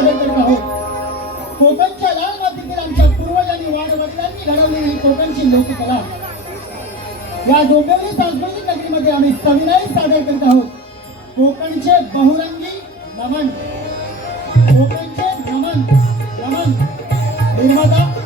कोकणच्या लाल मातीतील आमच्या पूर्वजांनी आणि वाढवतांची घडवणे कोकणची लोककला या दोघे सांस्कृतिक नगरीमध्ये आम्ही संविनाही सादर करत आहोत कोकणचे बहुरंगी नमन कोकणचे नमन नमन भमनदा